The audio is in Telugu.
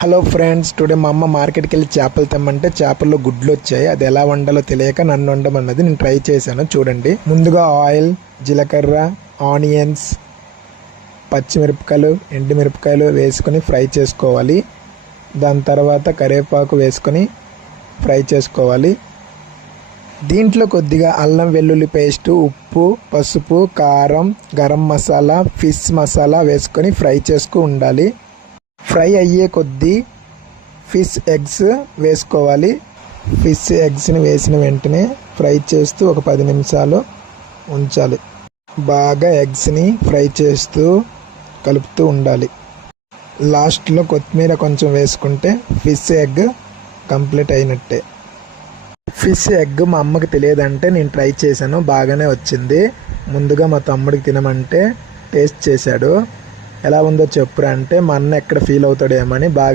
హలో ఫ్రెండ్స్, టుడే మా అమ్మ మార్కెట్కి వెళ్ళి చేపలు తెమ్మంటే చేపల్లో గుడ్లు వచ్చాయి. అది ఎలా వండాలో తెలియక నన్ను వండమన్నది. నేను ట్రై చేశాను. చూడండి, ముందుగా ఆయిల్, జీలకర్ర, ఆనియన్స్, పచ్చిమిరపకాయలు, ఎండుమిరపకాయలు వేసుకొని ఫ్రై చేసుకోవాలి. దాని తర్వాత కరివేపాకు వేసుకొని ఫ్రై చేసుకోవాలి. దీంట్లో కొద్దిగా అల్లం వెల్లుల్లి పేస్టు, ఉప్పు, పసుపు, కారం, గరం మసాలా, ఫిష్ మసాలా వేసుకొని ఫ్రై చేసుకు ఉండాలి. ఫ్రై అయ్యే కొద్దీ ఫిష్ ఎగ్స్ వేసుకోవాలి. ఫిష్ ఎగ్స్ని వేసిన వెంటనే ఫ్రై చేస్తూ ఒక 10 నిమిషాలు ఉంచాలి. బాగా ఎగ్స్ని ఫ్రై చేస్తూ కలుపుతూ ఉండాలి. లాస్ట్లో కొత్తిమీర కొంచెం వేసుకుంటే ఫిష్ ఎగ్ కంప్లీట్ అయినట్టే. ఫిష్ ఎగ్ మా అమ్మకి తెలియదంటే నేను ట్రై చేశాను, బాగానే వచ్చింది. ముందుగా మా తమ్ముడికి తినమంటే టేస్ట్ చేశాడు. ఎలా ఉందో చెప్పురా అంటే మా అన్న ఎక్కడ ఫీల్ అవుతాడేమని బాగా